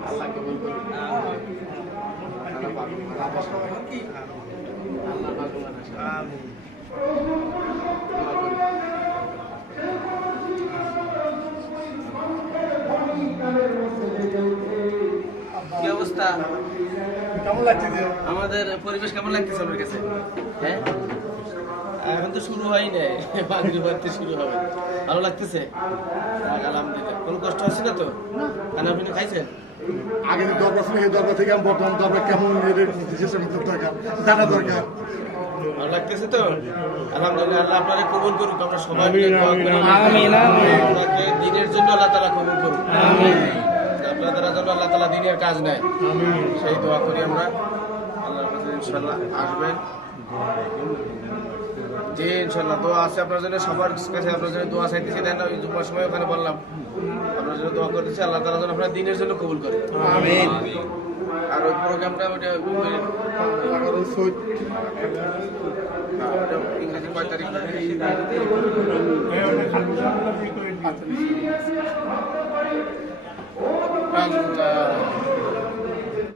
আল্লাহ কবুল করুন। কি অবস্থা? কেমন লাগছে আমাদের পরিবেশ কেমন লাগতেছে আমার কাছে? হ্যাঁ? এখন তো শুরু হয় নাই। বাঙালি বাড়তে শুরু হবে। ভালো লাগতেছে? আলহামদুলিল্লাহ। কোনো কষ্ট হচ্ছে না তো? খানা পিনা খাইছেন? আগে যে দরকার ছিল এই দরকার থেকে আমি বর্তমান দরকার কেমন দরকার জানা দরকার। ভালো লাগতেছে তো? আলহামদুলিল্লাহ আল্লাহ আপনারে কবুল করুক। আমরা সবাই দিনের জন্য আল্লাহ তালা কবুল করুক। আপনাদের জন্য আল্লাহ তালা দিনের কাজ নেয়। সেই দোয়া করি আমরা। আল্লাহ ইনশাল্লাহ আসবেন। জি ইনশাল্লাহ দোয়া আছে আপনার জন্য। সবার কাছে আপনার জন্য দোয়া চাইতেছি। দেন ওই জুম্মার সময় ওখানে বললাম আপনার জন্য দোয়া করতেছি। আল্লাহ তালা যেন আপনার দিনের জন্য কবুল করে। আর ওই প্রোগ্রামটা ওইটা হ্যাঁ, ওটা ইংরেজি কয় তারিখ? আল্লাহ